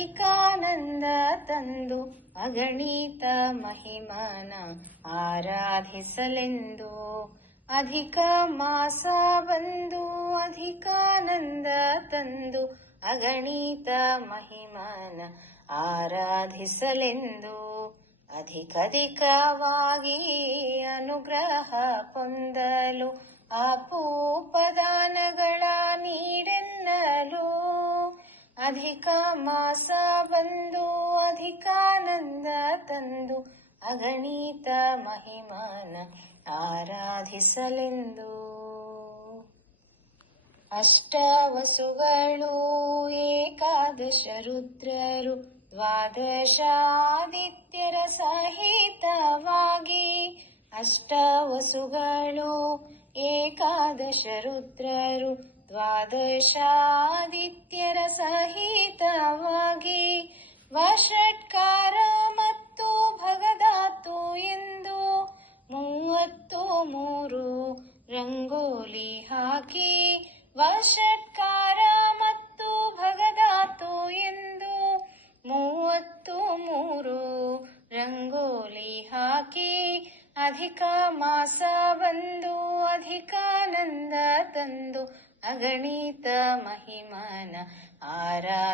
ಅಧಿಕಾನಂದ ತಂದು ಅಗಣಿತ ಮಹಿಮನ ಆರಾಧಿಸಲೆಂದು. ಅಧಿಕ ಮಾಸ ಬಂದು ಅಧಿಕಾನಂದ ತಂದು ಅಗಣಿತ ಮಹಿಮನ ಆರಾಧಿಸಲೆಂದು. ಅಧಿಕವಾಗಿ ಅನುಗ್ರಹ ಹೊಂದಲು ಅಪೂಪದಾನಗಳ ನೀಡೆನ್ನಲು. ಅಧಿಕ ಮಾಸ ಬಂದು ಅಧಿಕಾನಂದ ತಂದು ಅಗಣಿತ ಮಹಿಮನ ಆರಾಧಿಸಲೆಂದು. ಅಷ್ಟವಸುಗಳು ಏಕಾದಶ ರುದ್ರರು ದ್ವಾದಶಾದಿತ್ಯರ ಸಹಿತವಾಗಿ. ಅಷ್ಟವಸುಗಳು ಏಕಾದಶ ರುದ್ರರು ದ್ವಾದಶಾದಿತ್ಯರ ಸಹಿತವಾಗಿ. ವಷಟ್ಕಾರ ಮತ್ತು ಭಗಧಾತು ಎಂದು 33 ರಂಗೋಲಿ ಹಾಕಿ. ವಷಟ್ಕಾರ ಮತ್ತು ಭಗಧಾತು ಎಂದು 33 ರಂಗೋಲಿ ಹಾಕಿ. ಅಧಿಕ ಮಾಸ ಬಂದು ಅಧಿಕಾನಂದ ತಂದು ಅಗಣಿತ ಮಹಿಮನ ಆರಾಧಿಸಲೆಂದು.